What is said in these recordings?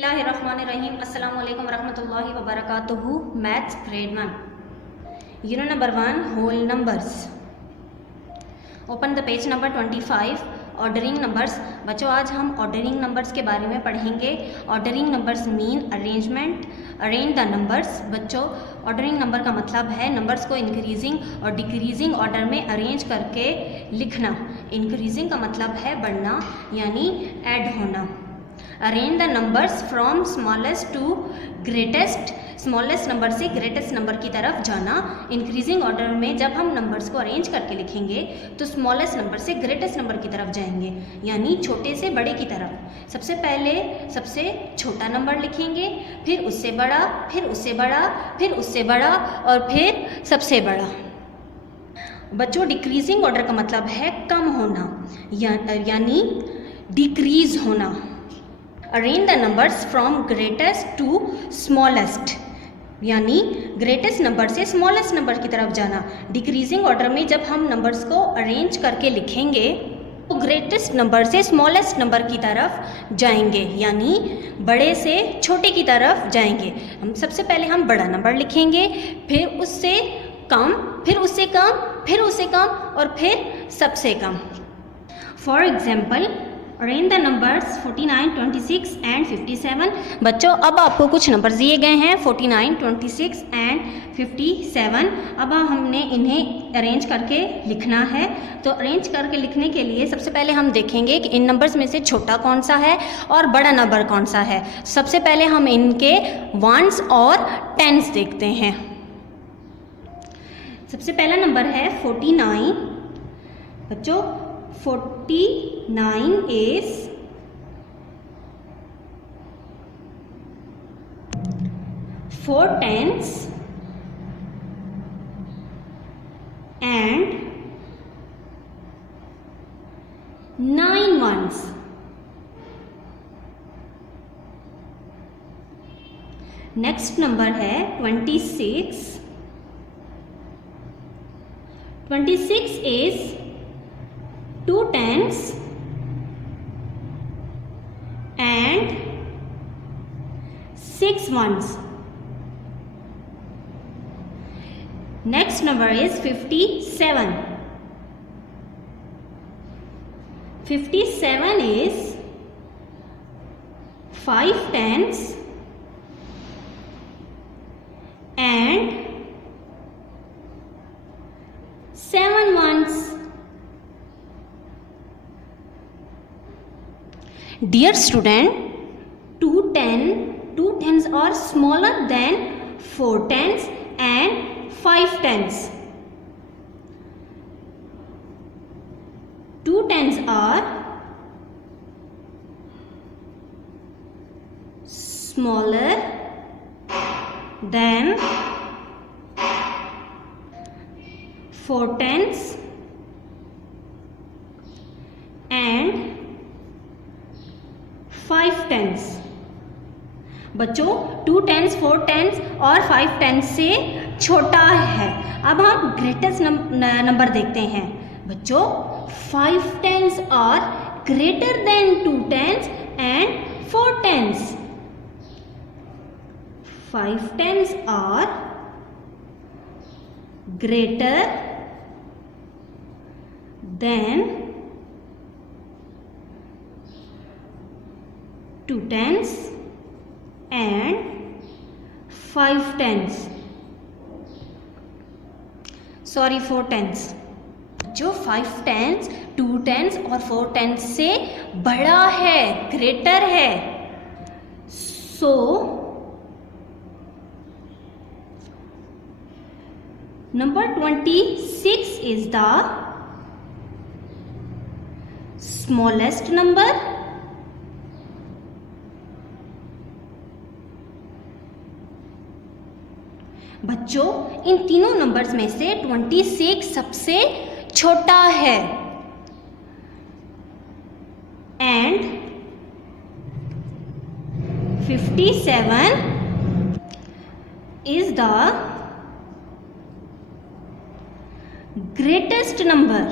बिस्मिल्लाहिर्रहमानिर्रहीम। अस्सलाम वालेकुम रहमतुल्लाहि व बरकातुहू। Maths grade 1 unit number 1 whole numbers. Open the page number 25 ordering numbers. बच्चों आज हम ऑर्डरिंग नंबर्स के बारे में पढ़ेंगे। Ordering numbers mean arrangement, arrange the numbers. बच्चों ऑर्डरिंग नंबर का मतलब है नंबर्स को इंक्रीजिंग और डिक्रीजिंग ऑर्डर में अरेंज करके लिखना। इंक्रीजिंग का मतलब है बढ़ना यानी ऐड होना। Arrange the numbers from smallest to greatest, smallest number से ग्रेटेस्ट नंबर की तरफ जाना। इंक्रीजिंग ऑर्डर में जब हम नंबर्स को अरेंज करके लिखेंगे तो स्मॉलेस्ट नंबर से ग्रेटेस्ट नंबर की तरफ जाएंगे यानी छोटे से बड़े की तरफ। सबसे पहले सबसे छोटा नंबर लिखेंगे, फिर उससे बड़ा, फिर उससे बड़ा, फिर उससे बड़ा और फिर सबसे बड़ा। बच्चों डिक्रीजिंग ऑर्डर का मतलब है कम होना यानी डिक्रीज होना। Arrange the numbers from greatest to smallest यानी ग्रेटेस्ट नंबर से स्मॉलेस्ट नंबर की तरफ जाना। डिक्रीजिंग ऑर्डर में जब हम नंबर्स को अरेंज करके लिखेंगे तो ग्रेटेस्ट नंबर से स्मॉलेस्ट नंबर की तरफ जाएंगे यानी बड़े से छोटे की तरफ जाएंगे। हम सबसे पहले हम बड़ा नंबर लिखेंगे, फिर उससे कम, फिर उससे कम, फिर उससे कम और फिर सबसे कम। For example arrange the numbers 49, 26 and 57। बच्चों अब आपको कुछ नंबर दिए गए हैं 49, 26 एंड 57। अब हमने इन्हें अरेंज करके लिखना है। तो अरेंज करके लिखने के लिए सबसे पहले हम देखेंगे कि इन नंबर्स में से छोटा कौन सा है और बड़ा नंबर कौन सा है। सबसे पहले हम इनके वंस और टेंस देखते हैं। सबसे पहला नंबर है 49। बच्चों 49 is 4 tens and 9 ones. Next number है 26। 26 is 2 tens and 6 ones. Next number is 57. 57 is 5 tens and 7 ones. Dear student, 2 tens are smaller than 4 tens and 5 tens. 2 tens are smaller than 4 tens and 5 tens। बच्चों 2 tens, 4 tens और 5 tens से छोटा है। अब हम greatest number देखते हैं। बच्चों 5 tens are greater than 2 tens and 4 tens। 5 tens are greater than 2 tens and 5 tens, sorry 4 tens। जो 5 tens, 2 tens और 4 tens से बड़ा है, ग्रेटर है। So number 26 is the smallest number. बच्चों इन तीनों नंबर्स में से 26 सबसे छोटा है and 57 is the greatest number.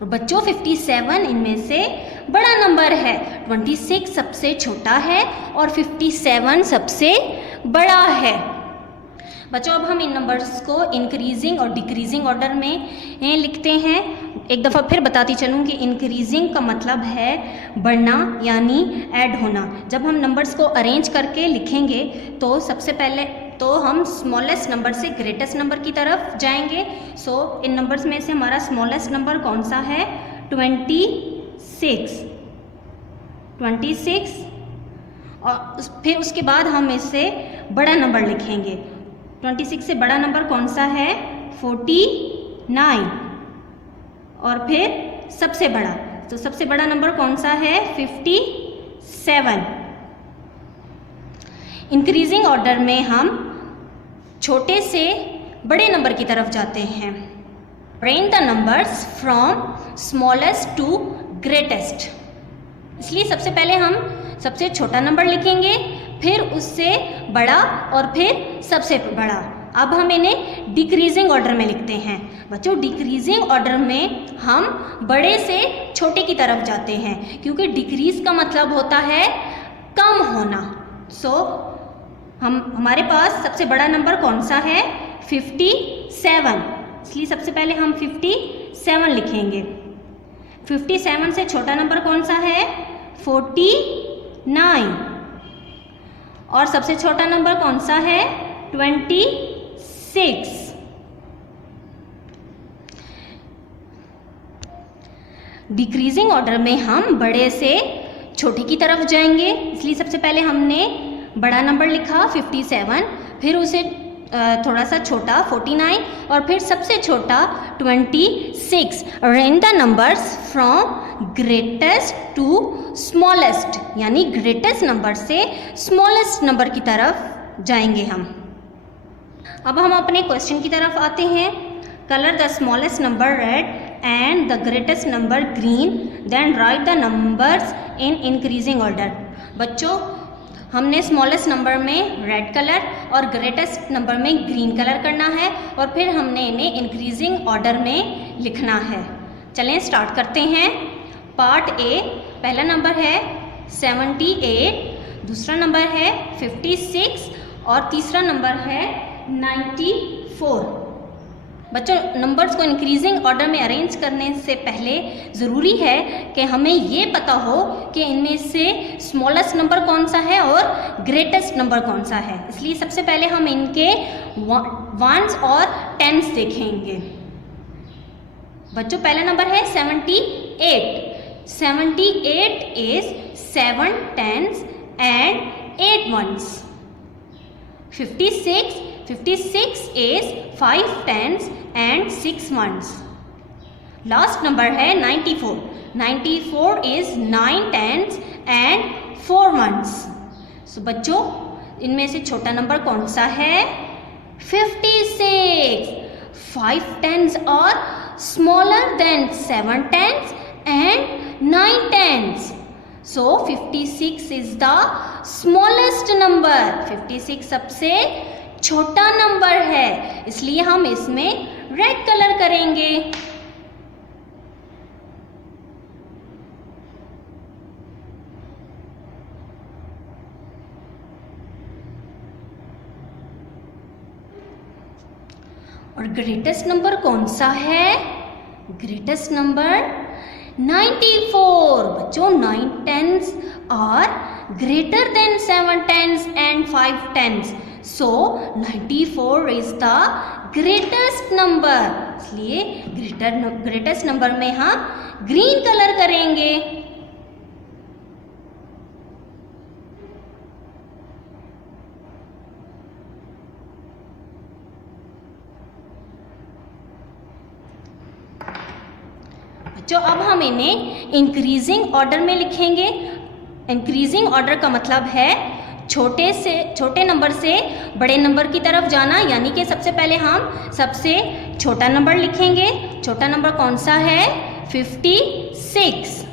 और बच्चों 57 इनमें से बड़ा नंबर है, 26 सबसे छोटा है और 57 सबसे बड़ा है। बच्चों अब हम इन नंबर्स को इंक्रीजिंग और डिक्रीजिंग ऑर्डर में लिखते हैं। एक दफ़ा फिर बताती चलूँ कि इंक्रीजिंग का मतलब है बढ़ना यानी ऐड होना। जब हम नंबर्स को अरेंज करके लिखेंगे तो सबसे पहले तो हम स्मॉलेस्ट नंबर से ग्रेटेस्ट नंबर की तरफ जाएंगे। सो इन नंबर्स में से हमारा स्मॉलेस्ट नंबर कौन सा है? 26। और फिर उसके बाद हम इससे बड़ा नंबर लिखेंगे। 26 से बड़ा नंबर कौन सा है? 49। और फिर सबसे बड़ा, तो सबसे बड़ा नंबर कौन सा है? 57। इंक्रीजिंग ऑर्डर में हम छोटे से बड़े नंबर की तरफ जाते हैं। Arrange the numbers from smallest to greatest. इसलिए सबसे पहले हम सबसे छोटा नंबर लिखेंगे, फिर उससे बड़ा और फिर सबसे बड़ा। अब हम इन्हें डिक्रीजिंग ऑर्डर में लिखते हैं। बच्चों डिक्रीजिंग ऑर्डर में हम बड़े से छोटे की तरफ जाते हैं, क्योंकि डिक्रीज का मतलब होता है कम होना। हमारे पास सबसे बड़ा नंबर कौन सा है? 57। इसलिए सबसे पहले हम 57 लिखेंगे। 57 से छोटा नंबर कौन सा है? 49। और सबसे छोटा नंबर कौन सा है? 26। डिक्रीजिंग ऑर्डर में हम बड़े से छोटे की तरफ जाएंगे। इसलिए सबसे पहले हमने बड़ा नंबर लिखा 57, फिर उसे थोड़ा सा छोटा 49 और फिर सबसे छोटा 26। Arrange the numbers from greatest to smallest, यानी ग्रेटेस्ट नंबर से स्मॉलेस्ट नंबर की तरफ जाएंगे हम। अब हम अपने क्वेश्चन की तरफ आते हैं। Colour the smallest number red and the greatest number green, then write the numbers in increasing order। बच्चों हमने स्मॉलेस्ट नंबर में रेड कलर और ग्रेटेस्ट नंबर में ग्रीन कलर करना है और फिर हमने इन्हें इंक्रीजिंग ऑर्डर में लिखना है। चलें स्टार्ट करते हैं। पार्ट ए, पहला नंबर है 78, दूसरा नंबर है 56 और तीसरा नंबर है 94। बच्चों नंबर्स को इंक्रीजिंग ऑर्डर में अरेंज करने से पहले ज़रूरी है कि हमें ये पता हो कि इनमें से स्मॉलेस्ट नंबर कौन सा है और ग्रेटेस्ट नंबर कौन सा है। इसलिए सबसे पहले हम इनके वंस और टेंस देखेंगे। बच्चों पहला नंबर है 78। 78 is 7 tens and 8 ones। 56 is 5 tens and 6 ones। Last number है 94। 94 is 9 tens and 4 ones। सो बच्चों इनमें से छोटा नंबर कौन सा है? 56। 5 tens are smaller than 7 tens and 9 tens। So 56 is the smallest number। 56 सबसे छोटा नंबर है, इसलिए हम इसमें रेड कलर करेंगे। और ग्रेटेस्ट नंबर कौन सा है? Greatest number 94। बच्चों 9 tens are greater than 7 tens and 5 tens। So 94 is the greatest number। इसलिए ग्रेटेस्ट नंबर में हम ग्रीन कलर करेंगे। बच्चों अब हम इन्हें इंक्रीजिंग ऑर्डर में लिखेंगे। इंक्रीजिंग ऑर्डर का मतलब है छोटे नंबर से बड़े नंबर की तरफ जाना, यानी कि सबसे पहले हम सबसे छोटा नंबर लिखेंगे। छोटा नंबर कौन सा है? 56,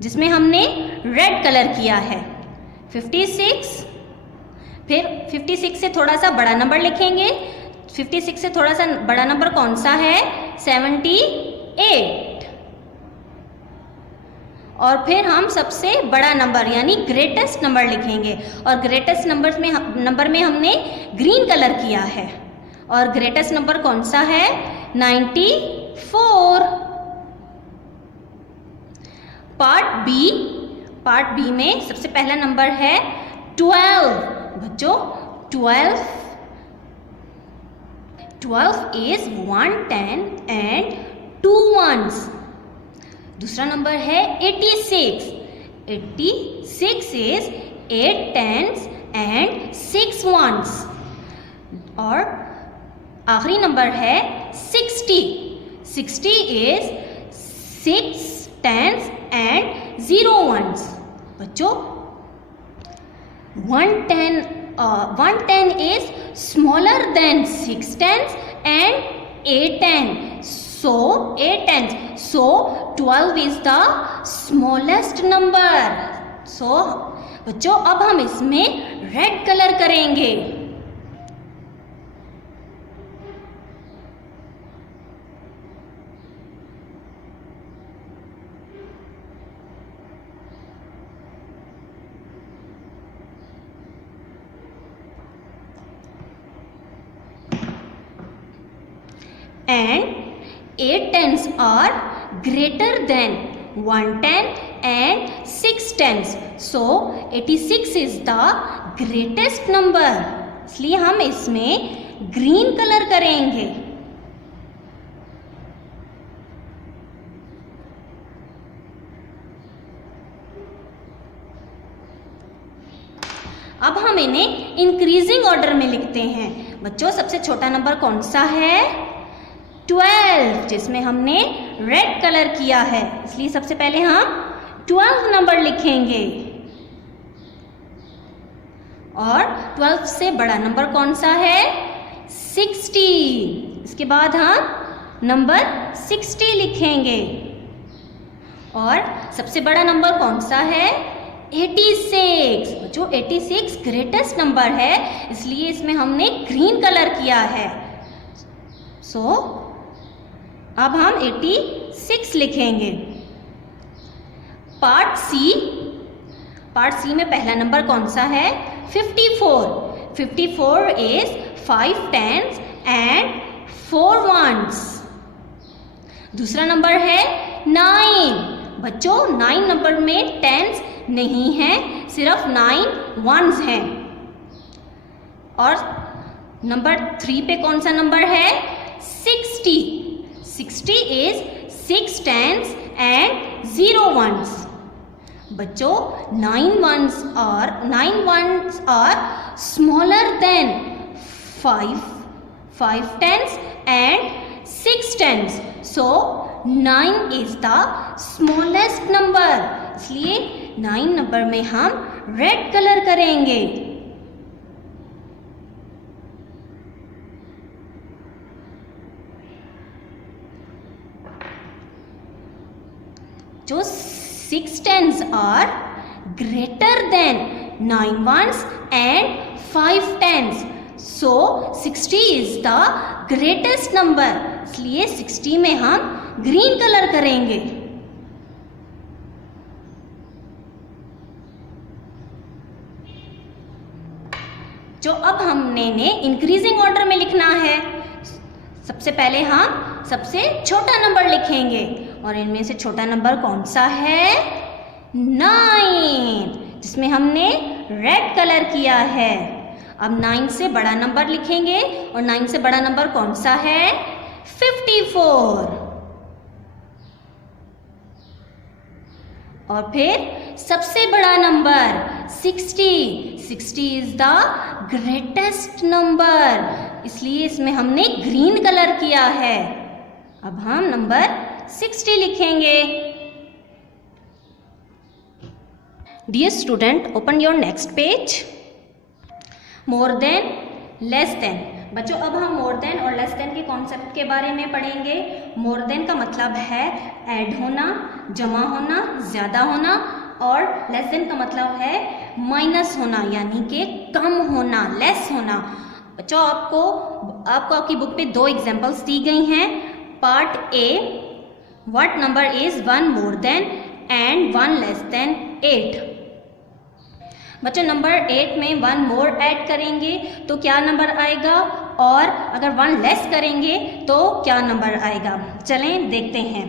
जिसमें हमने रेड कलर किया है। 56, फिर 56 से थोड़ा सा बड़ा नंबर लिखेंगे। 56 से थोड़ा सा बड़ा नंबर कौन सा है? 78। और फिर हम सबसे बड़ा नंबर यानी ग्रेटेस्ट नंबर लिखेंगे, और ग्रेटेस्ट नंबर में हमने ग्रीन कलर किया है। और ग्रेटेस्ट नंबर कौन सा है? 94। पार्ट बी में सबसे पहला नंबर है 12। बच्चों 12 is 1 10 and 2 ones। दूसरा नंबर है 86 is 8 tens and 6 ones। और आखिरी नंबर है 60 is 6 tens and 0 ones। बच्चों 110 is smaller than 6 tens and 8 tens, so 8 tens, so 12 is the smallest number। so बच्चों अब हम इसमें रेड कलर करेंगे। And 8 tens are greater than 1 10 and 6 tens, so 86 is the greatest number। इसलिए हम इसमें green colour करेंगे। अब हम इन्हें इंक्रीजिंग ऑर्डर में लिखते हैं। बच्चों सबसे छोटा नंबर कौन सा है? 12, जिसमें हमने रेड कलर किया है, इसलिए सबसे पहले हम 12 नंबर liखेंगे। और 12 से बड़ा नंबर कौन सा है? 60। इसके बाद हम नंबर 60 लिखेंगे। और सबसे बड़ा नंबर कौन सा है? 86। जो 86 ग्रेटेस्ट नंबर है, इसलिए इसमें हमने ग्रीन कलर किया है। अब हम 86 लिखेंगे। पार्ट सी में पहला नंबर कौन सा है? 54 is 5 tens and 4 ones। दूसरा नंबर है 9। बच्चों 9 नंबर में टेंस नहीं है, सिर्फ 9 ones हैं। और नंबर 3 पे कौन सा नंबर है? 60 is 6 tens and 0 ones। बच्चों 9 ones are smaller than 5 tens and 6 tens, so 9 is the smallest number। इसलिए 9 नंबर में हम रेड कलर करेंगे। जो 6 tens are greater than 9 ones and 5 tens, so 60 is the greatest number। इसलिए 60 में हम green colour करेंगे। जो अब हमने इंक्रीजिंग ऑर्डर में लिखना है। सबसे पहले हम सबसे छोटा नंबर लिखेंगे, और इनमें से छोटा नंबर कौन सा है? 9, जिसमें हमने रेड कलर किया है। अब 9 से बड़ा नंबर लिखेंगे, और 9 से बड़ा नंबर कौन सा है? 54। और फिर सबसे बड़ा number 60 is the greatest number, इसलिए इसमें हमने ग्रीन कलर किया है। अब हम नंबर 60 लिखेंगे। Dear student, open your next page. More than, less than. बच्चों अब हम मोर देन और लेस देन के कॉन्सेप्ट के बारे में पढ़ेंगे। मोर देन का मतलब है ऐड होना, जमा होना, ज़्यादा होना, और लेस देन का मतलब है माइनस होना, यानी कि कम होना, लेस होना। बच्चों आपको आपकी बुक पे 2 एग्जाम्पल्स दी गई हैं। Part A, what number is 1 more than and 1 less then 8। बच्चों नंबर 8 में 1 मोर ऐड करेंगे तो क्या नंबर आएगा, और अगर 1 लेस करेंगे तो क्या नंबर आएगा। चलें देखते हैं।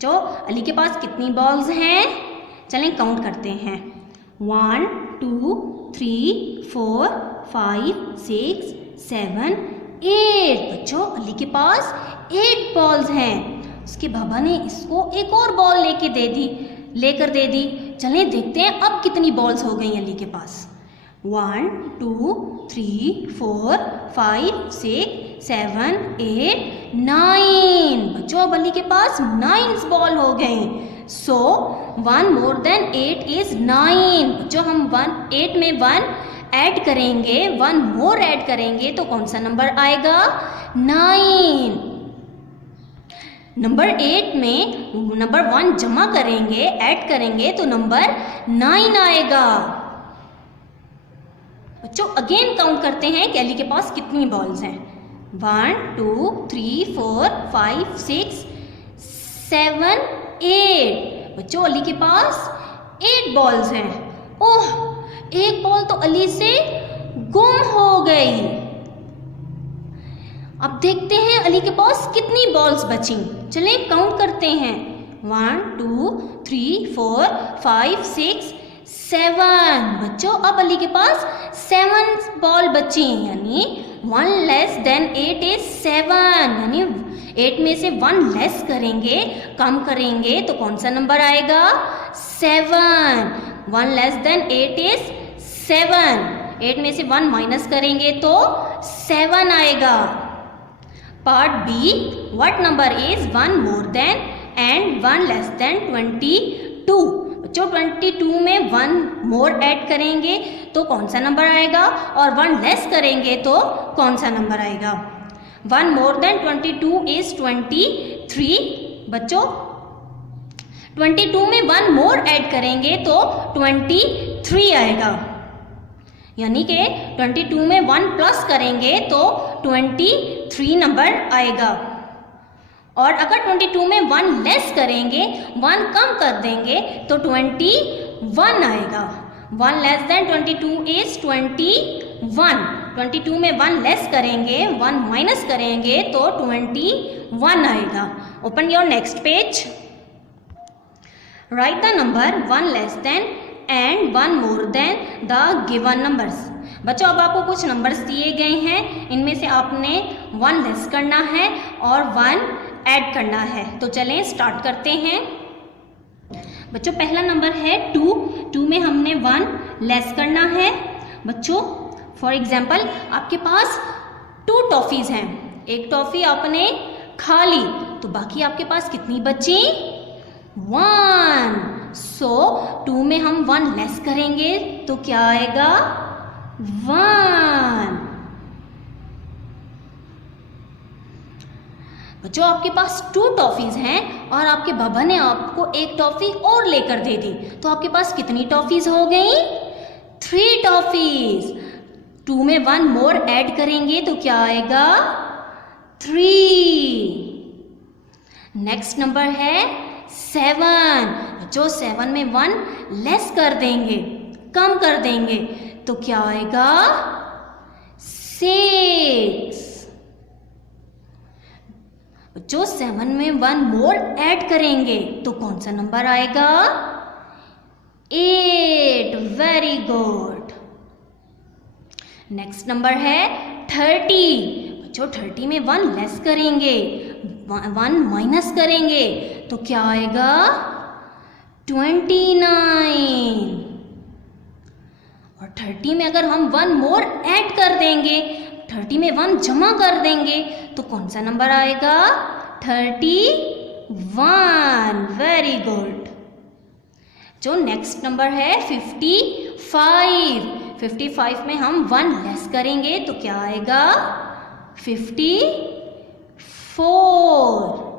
जो अली के पास कितनी बॉल्स हैं, चलें काउंट करते हैं। 1 2 3 4 5 6 7 8। बच्चों अली के पास 8 बॉल्स हैं। उसके बाबा ने इसको एक और बॉल लेकर दे दी। चलें देखते हैं अब कितनी बॉल्स हो गई अली के पास। 1 2 3 4 5 6 7 8 9। बच्चों अब अली के पास 9 बॉल हो गई। सो 1 मोर देन 8 इज 9। बच्चों हम 8 में 1 ऐड करेंगे, 1 मोर ऐड करेंगे तो कौन सा नंबर आएगा, 9। नंबर 8 में नंबर 1 जमा करेंगे, ऐड करेंगे तो नंबर 9 आएगा। बच्चों अगेन काउंट करते हैं कि अली के पास कितनी बॉल्स हैं। 1 2 3 4 5 6 7 8। बच्चों अली के पास 8 बॉल्स हैं। ओह, एक बॉल तो अली से गुम हो गई। अब देखते हैं अली के पास कितनी बॉल्स बची। चलें काउंट करते हैं। 1 2 3 4 5 6 7। बच्चों अब अली के पास 7 बॉल बची, यानी 1 लेस देन 8 इज 7। यानी 8 में से 1 लेस करेंगे, कम करेंगे तो कौन सा नंबर आएगा, 7। 1 लेस देन 8 इज 7। 8 में से 1 माइनस करेंगे तो 7 आएगा। Part B, what number is 1 more than and 1 less than 22। बच्चों 22 में 1 मोर ऐड करेंगे तो कौन सा नंबर आएगा, और 1 लेस करेंगे तो कौन सा नंबर आएगा। 1 मोर देन 22 इज 23। बच्चों 22 में 1 मोर ऐड करेंगे तो 23 आएगा। यानी कि 22 में 1 प्लस करेंगे तो 23 नंबर आएगा। और अगर 22 में 1 लेस करेंगे, 1 कम कर देंगे तो 21 आएगा। 1 लेस देन 22 इज 21। 22 में 1 लेस करेंगे, 1 माइनस करेंगे तो 21 आएगा। Open your next page. Right the number 1 less then and 1 more then the given numbers. बच्चों अब आपको कुछ नंबर्स दिए गए हैं, इनमें से आपने 1 लेस करना है और 1 ऐड करना है। तो चलें स्टार्ट करते हैं। बच्चों पहला नंबर है 2। 2 में हमने 1 लेस करना है। बच्चों फॉर एग्जाम्पल आपके पास 2 टॉफीज हैं, एक टॉफी आपने खा ली तो बाकी आपके पास कितनी बची, 1। सो 2 में हम 1 लेस करेंगे तो क्या आएगा, 1। बच्चों आपके पास 2 टॉफीज हैं और आपके बाबा ने आपको एक टॉफी और लेकर दे दी, तो आपके पास कितनी टॉफीज हो गई, 3 टॉफीज। 2 में 1 मोर ऐड करेंगे तो क्या आएगा, 3। नेक्स्ट नंबर है 7। जो 7 में 1 लेस कर देंगे, कम कर देंगे तो क्या आएगा, 6। जो 7 में 1 मोर ऐड करेंगे तो कौन सा नंबर आएगा, 8। Very good. नेक्स्ट नंबर है 30। जो 30 में 1 लेस करेंगे, 1 माइनस करेंगे तो क्या आएगा, 29। और 30 में अगर हम 1 मोर ऐड कर देंगे, 30 में 1 जमा कर देंगे तो कौन सा नंबर आएगा, 31। Very good. जो नेक्स्ट नंबर है 55। 55 में हम 1 लेस करेंगे तो क्या आएगा, 54।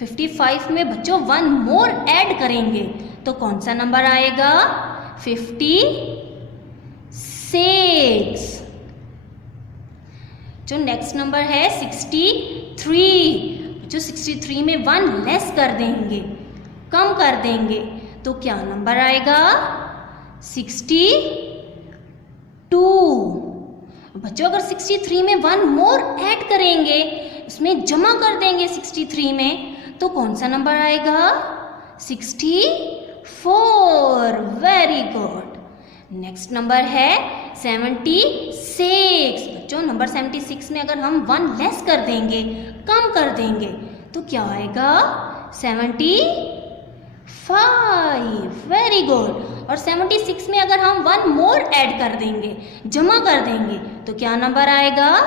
55 में बच्चों 1 मोर ऐड करेंगे तो कौन सा नंबर आएगा, 56। जो नेक्स्ट नंबर है 66। जो 63 में 1 लेस कर देंगे, कम कर देंगे, तो क्या नंबर आएगा? 62। बच्चों अगर 63 में 1 मोर ऐड करेंगे, उसमें जमा कर देंगे 63 में, तो कौन सा नंबर आएगा? 64। Very good. नेक्स्ट नंबर है 76। बच्चों नंबर 76 में अगर हम 1 लेस कर देंगे, कम कर देंगे, तो क्या आएगा? 75। Very good. और 76 में अगर हम 1 मोर ऐड कर देंगे, जमा कर देंगे, तो क्या नंबर आएगा?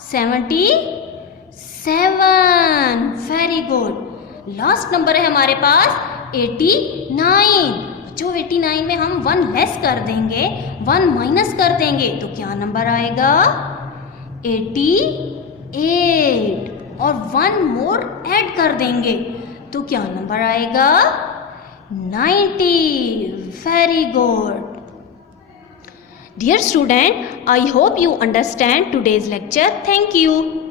77। Very good. लास्ट नंबर है हमारे पास 89। जो 89 में हम 1 लेस कर देंगे, 1 माइनस कर देंगे, तो क्या नंबर आएगा? 88। और 1 मोर ऐड कर देंगे, तो क्या नंबर आएगा? 90। Very good. Dear student, I hope you understand today's lecture. Thank you.